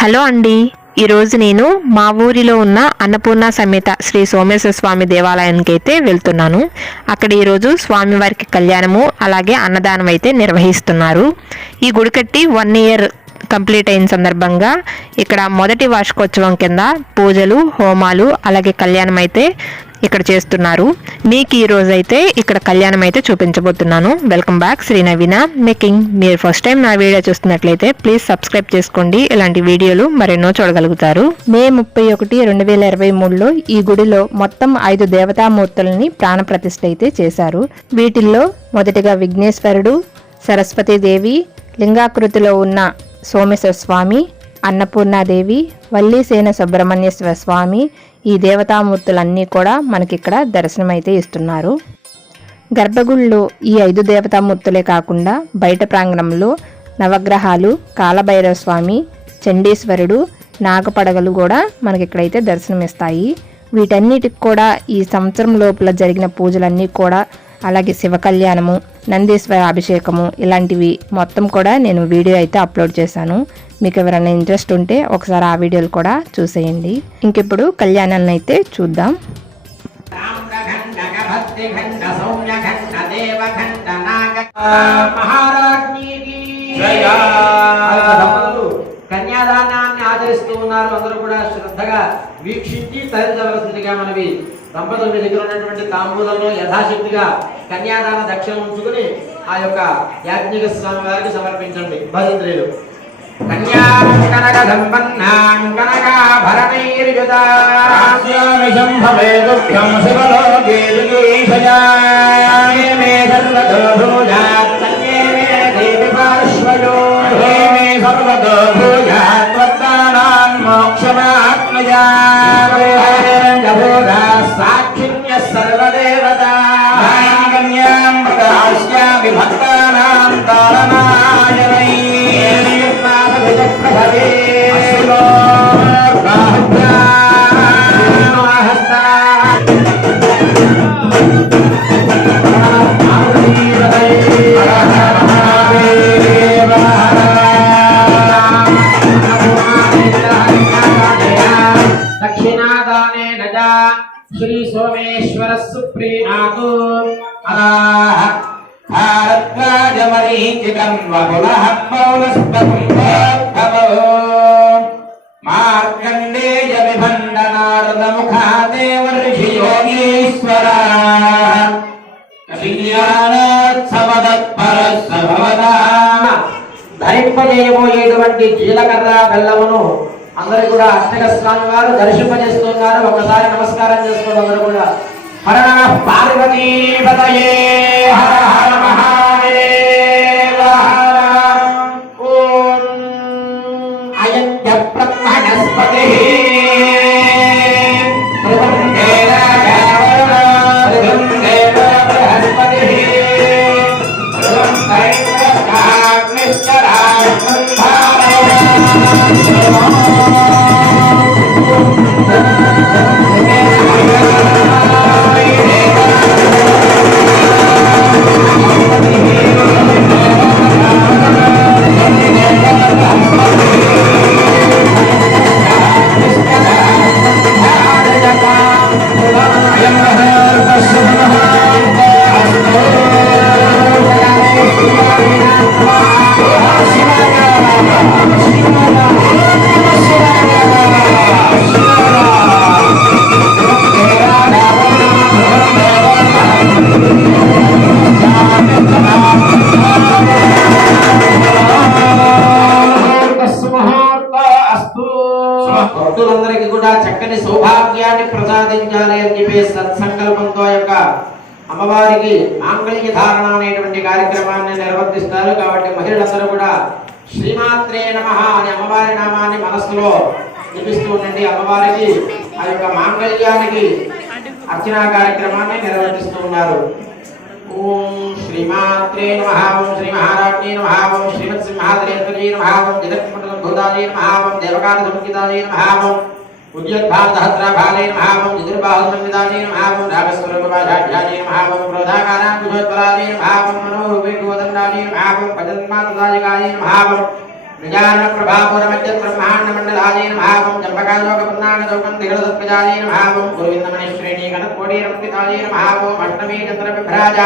Hello అండి. ఈరోజు నేను మా ఊరిలో ఉన్న అన్నపూర్ణ సమేత శ్రీ సోమేశ్వర స్వామి దేవాలయానికి అయితే వెళ్తున్నాను. అక్కడ ఈరోజు స్వామివారికి కళ్యాణము అలాగే అన్నదానం అయితే నిర్వహిస్తున్నారు. ఈ గుడి కట్టి 1 ఇయర్ కంప్లీట్ అయిన సందర్భంగా ఇక్కడ మొదటి వార్షికోత్సవం కింద పూజలు హోమాలు అలాగే కళ్యాణం అయితే ఇక్కడ చేస్తున్నారు. మీకు ఈ రోజు అయితే ఇక్కడ కళ్యాణం అయితే చూపించబోతున్నాను. వెల్కమ్ బ్యాక్ శ్రీ నవీన మేకింగ్. మీరు ఫస్ట్ టైం నా వీడియో చూస్తున్నట్లయితే ప్లీజ్ సబ్స్క్రైబ్ చేసుకోండి. ఇలాంటి వీడియోలు మరెన్నో చూడగలుగుతారు. మే 31, 2023లో ఈ గుడిలో మొత్తం 5 దేవతామూర్తులని ప్రాణప్రతిష్ఠ అయితే చేశారు. వీటిల్లో మొదటిగా విఘ్నేశ్వరుడు, సరస్వతీదేవి, లింగాకృతిలో ఉన్న సోమేశ్వర స్వామి, అన్నపూర్ణాదేవి, వల్లీసేన సుబ్రహ్మణ్యేశ్వర స్వామి, ఈ దేవతామూర్తులన్నీ కూడా మనకిక్కడ దర్శనమైతే ఇస్తున్నారు. గర్భగుడిలో ఈ 5 దేవతామూర్తులే కాకుండా బయట ప్రాంగణంలో నవగ్రహాలు, కాలభైరవ స్వామి, చండీశ్వరుడు, నాగపడగలు కూడా మనకిక్కడైతే దర్శనమిస్తాయి. వీటన్నిటికి కూడా ఈ సంవత్సరం లోపల జరిగిన పూజలన్నీ కూడా అలాగే శివ కళ్యాణము, నందీశ్వర అభిషేకము ఇలాంటివి మొత్తం కూడా నేను వీడియో అయితే అప్లోడ్ చేశాను. మీకు ఎవరైనా ఇంట్రెస్ట్ ఉంటే ఒకసారి ఆ వీడియోలు కూడా చూసేయండి. ఇంకిప్పుడు కళ్యాణాన్ని అయితే చూద్దాం. కన్యాదానాన్ని ఆచరిస్తూ ఉన్నారు. అందరూ కూడా శ్రద్ధగా వీక్షించి తరించవలసిందిగా మనవి. దంపతుల మీ దగ్గర ఉన్నటువంటి తాంబూలంలో యథాశక్తిగా కన్యాదాన దక్షిణ ఉంచుకుని ఆ యొక్క యాజ్ఞిక స్వామి వారికి సమర్పించండి. భద్రులు సాక్షిణ్య సర్వదేవతా భక్తానాం తారణాయనై దక్షిణాదానేన శ్రీ సోమేశ్వర సుప్రీనాథు భారద్వాజమరీచితం వపునః పౌనస్పంభో మార్కండేయ విభండనారద ముఖాదేవర్షి యోగీశ్వర ధరింపజేయబోయేటువంటి జీలకర్ర బెల్లమును అందరూ కూడా అర్చక స్వామి వారు దర్శింపజేస్తున్నారు. ఒకసారి నమస్కారం చేసుకోండి అందరూ కూడా. హర నమః పార్వతీపతయే హర హర మహాదేవ ఓం అయంత్య బ్రహ్మణస్పతి భక్తులందరికీ కూడా చక్కని సౌభాగ్యాన్ని ప్రసాదించాలి అని చెప్పే సత్సంకల్పంతో యొక్క అమ్మవారికి మాంగళ్య ధారణ అనేటువంటి కార్యక్రమాన్ని నిర్వర్తిస్తారు. కాబట్టి మహిళలందరూ కూడా శ్రీమాత్రే నమః అనే అమ్మవారి నామాన్ని మనస్సులో జపిస్తూ ఉండండి. అమ్మవారికి ఆ యొక్క మాంగళ్యానికి అర్చనా కార్యక్రమాన్ని నిర్వర్తిస్తూ ఉన్నారు. ఓం శ్రీమాత్రే నమః, ఓం శ్రీ మహారాజ్ఞే నమః, ఓం శ్రీమత్ సింహాద్రేశ్వరీ నమః, ఓం జగత్మండలం భూతాజే నమః, ఓం దేవకార సంహితాజే నమః, ఓం ఉద్యోద్భాసహస్రాభాలే నమః, ఓం జిదుర్బాహుసంవిదాజే నమః, ఓం రాగస్వరూపభాషాఢ్యాజే నమః, ఓం క్రోధాకారాంకుశోత్పలాజే నమః, ఓం మనోరూపేకోదండాజే నమః, ఓం పజన్మాతదాయకాజే నమః, ఓం నిజాన ప్రభాపుర మధ్య బ్రహ్మాండ మండల శ్రీవల్లభాజీ నమః జంబకాలోక పున్నాగలోకం దిగడసత్పజాజీ నమః గురువిందమణి శ్రేణి గణకోటి రంపితాజీ నమః అష్టమీ చంద్ర విభ్రాజ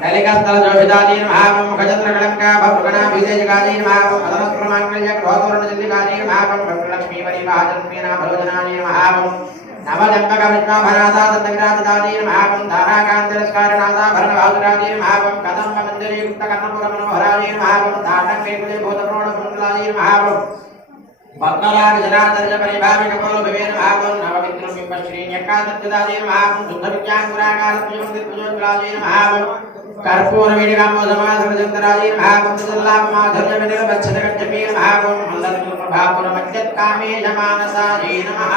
దళికస్థల జోభిదాజీ నమః ముఖచంద్ర కళంకా భగవనా బీజజగాజీ నమః పదనస్ప్రమాంగళ్య క్రోధవరణ చంద్రికాజీ నమః భక్తలక్ష్మీ పరివాజన్మేన భరోజనాజీ నమః నవజంబక విష్ణాభరాధా దత్తవిరాజదాజీ నమః ధారాకాంతరస్కారనాథా భరణభాసురాజీ నమః కదంబ మంజరీ గుప్త కన్నపురమనోహరాజీ నమః ధారణకేకులే భూతప్రోణ పుండలాజీ నమః పద్మరాగ జనార్దన పరిభావిక పోలో వివేన నమః నవమిత్రం బింబ శ్రీన్యకాదత్తాజీ నమః శుద్ధ విజ్ఞానపురాగాలజ్యోతిరాజీ నమః కర్పూర వీడిరామో సమాధరజంతరాజీ నమః కుందల్లామాధర్యమినిర వచ్చదగజ్జమీ నమః మందరపురభాపుర మధ్యత్కామే యమానసాజీ నమః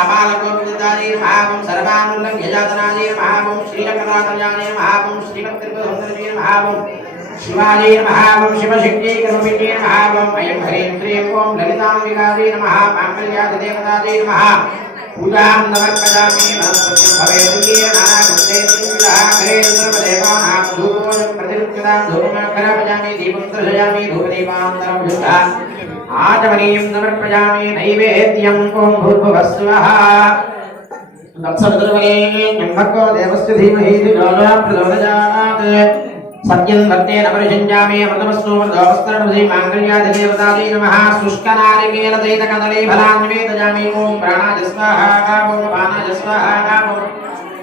ఆమాలకోపితాజీ నమః సర్వానుల్లంఘ్యజాతనాజీ నమః శ్రీరంగనాథయాజీ నమః శ్రీరంగత్రిపురసుందరజీ నమః शिवाजी नमः शिवशक्ति कर्मिणी नमः अयं ह्रीं श्रीं ओं ललिताम्बिकाजी नमः माङ्गल्यादिदेवताजी नमः पूजां समर्पयामि वनस्पतिं भवेयुर्ये नानागुप्ते श्रीविलः घरे सर्वदेवानां धूपोऽयं प्रतिरुच्यतां धूपमाघ्रापयामि दीपं दर्शयामि धूपदीपान्तरं शुद्धा आचमनीयं समर्पयामि नैवेद्यं ओं भूर्भुवः स्वः तत्सवितुर्वरेण्यं भर्गो देवस्य धीमहि धियो यो न प्रचोदयात् सत्यं वर्तेन परिषञ्जामि अमृतमस्तु मृतोपस्तरणमसि माङ्गल्यादिदेवतायै नमः शुष्कनारिकेल दयितकदली फलान्वेदयामि ॐ प्राणाय स्वाहा ॐ पानाय स्वाहा ॐ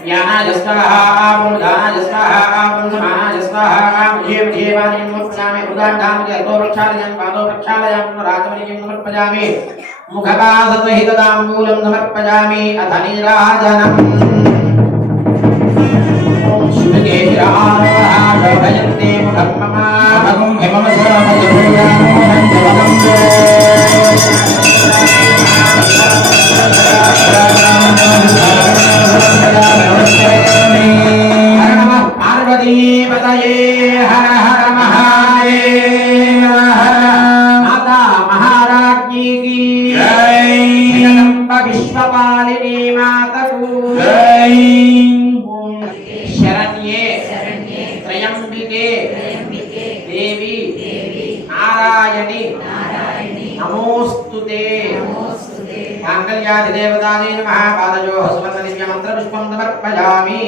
ज्ञानाय स्वाहा ॐ दानाय स्वाहा ॐ समानाय स्वाहा ॐ जीवजीवानि नमस्यामि उदान्धामि अतो प्रक्षालयं पादो प्रक्षालयं राजमणिं समर्पयामि मुखपादसहितताम्बूलं समर्पयामि अथ नीराजनम् भजन्ते मुखं मम भगं पार्वती पतये हर हर महादेव माता महाराज्ञी की जय जगदम्ब विश्वपालिनी माता को जय शरण्ये त्रयंबिके देवी नारायणी नमोस्तुते मांगल्यादिदेवतायै नमः पादयोः सुवर्णदिव्यमन्त्रपुष्पं समर्पयामि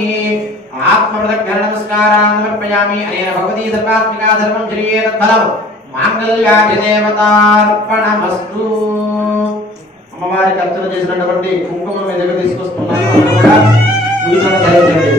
आत्मप्रदक्षिणनमस्कारान् समर्पयामि अनेन भगवती सर्वात्मिका सर्वं श्रीये तत्फलं मांगल्यादिदेवतार्पणमस्तु అమ్మవారికి అర్చన చేసినటువంటి కుంకుమ మీ దగ్గర తీసుకొస్తున్నాను అందరూ కూడా పూజను ధరించండి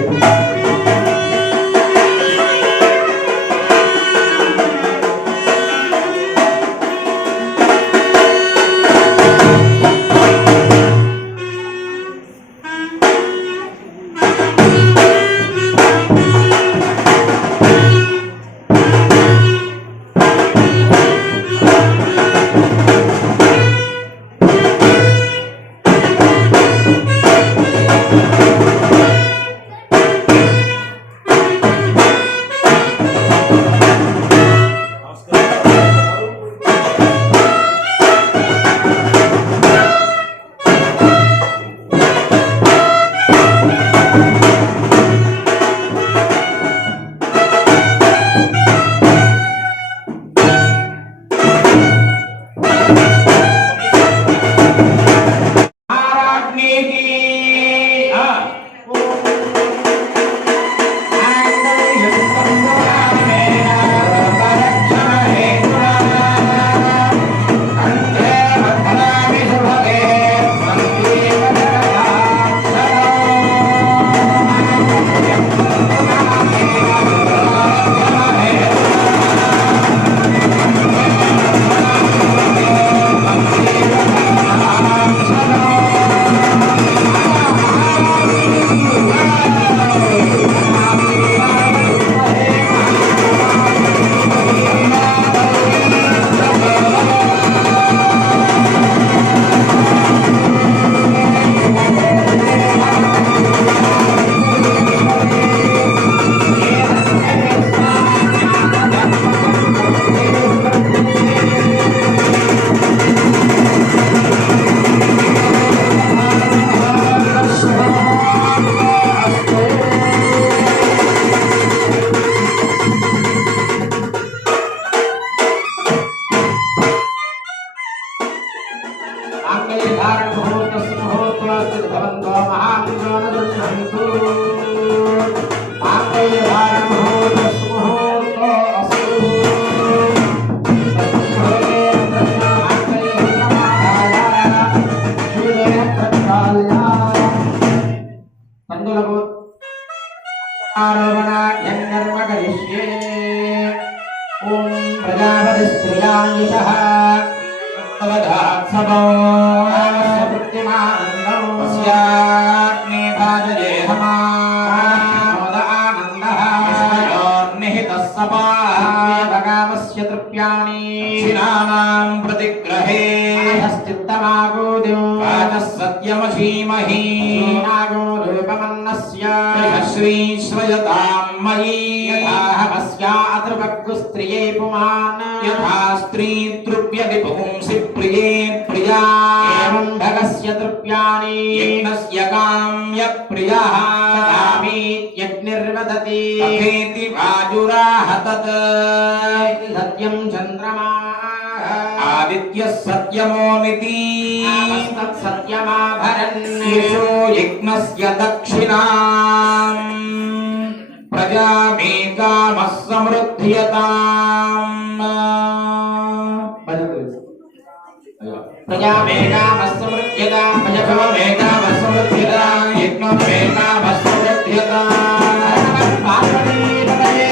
माङ्गल्यधारण मुहूर्तस्य मुहूर्तोऽस्तु भवन्तो महामन्त्रो न गृह्णन्तु माङ्गल्यधारण मुहूर्तस्य मुहूर्तोऽस्तु तण्डुलभूत आरोपणाढ्यङ्कर्म करिष्ये ॐ प्रजापतिस्त्रियायुषः तवदात्सवो कृत्रिमानन्दं स्याग्ने भाजयेहमाद आनन्दः निहितः सपागामस्य तृप्याणि क्षीणानां प्रतिग्रहे हस्तित्तमागोद्यो वाचः सत्यमशीमहि नागोरूपमन्नस्य श्रीश्रयतां मयि यथाहमस्यातृपग्गुस्त्रिये पुमान् यथा स्त्री तृप्यति पुंसि प्रिये प्रिया एवं भगस्य तृप्याणि यज्ञस्य काम्य प्रियः यज्ञर्वदति तथेति वाजुराह तत् सत्यं चन्द्रमा आदित्यः सत्यमोमिति सत्यमाभरन् येषो यज्ञस्य दक्षिणाम् प्रजामेकामः समृद्ध्यताम् प्रजामेकामः समृद्ध्यताम् प्रजभवमेकामः समृद्ध्यताम् यज्ञमेकामः समृद्ध्यताम् पार्वतीपतये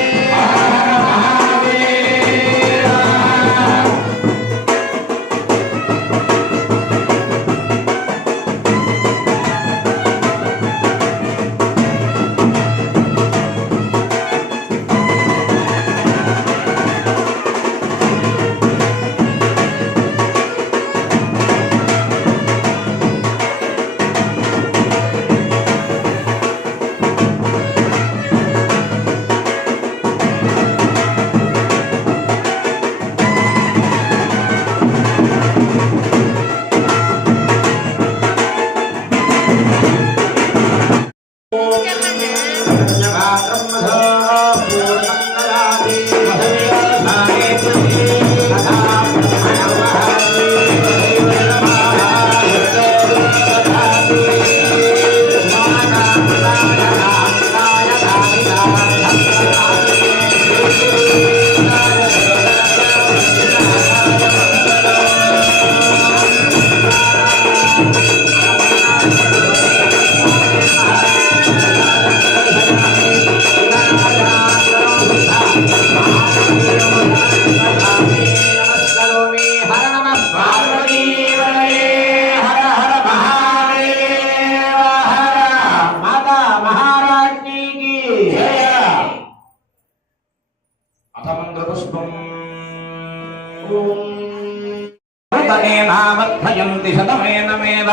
शतमेनमेव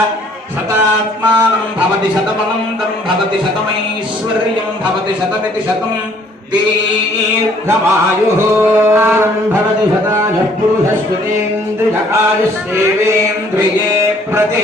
शतात्मानं भवति शतमनन्तं भवति शतमैश्वर्यं भवति शतमिति शतं दीर्घमायुः भवति शतायुः पुरुषश्रुतेन्द्रिय आयुष्येवेन्द्रिये प्रति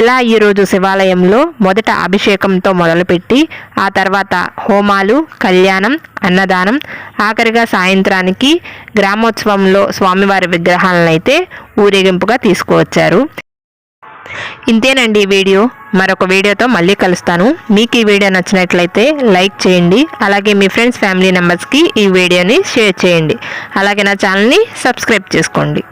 ఇలా ఈరోజు శివాలయంలో మొదట అభిషేకంతో మొదలుపెట్టి ఆ తర్వాత హోమాలు, కళ్యాణం, అన్నదానం, ఆఖరిగా సాయంత్రానికి గ్రామోత్సవంలో స్వామివారి విగ్రహాలను అయితే ఊరేగింపుగా తీసుకువచ్చారు. ఇంతేనండి ఈ వీడియో. మరొక వీడియోతో మళ్ళీ కలుస్తాను. మీకు ఈ వీడియో నచ్చినట్లయితే లైక్ చేయండి. అలాగే మీ ఫ్రెండ్స్, ఫ్యామిలీ మెంబర్స్కి ఈ వీడియోని షేర్ చేయండి. అలాగే నా ఛానల్ని సబ్స్క్రైబ్ చేసుకోండి.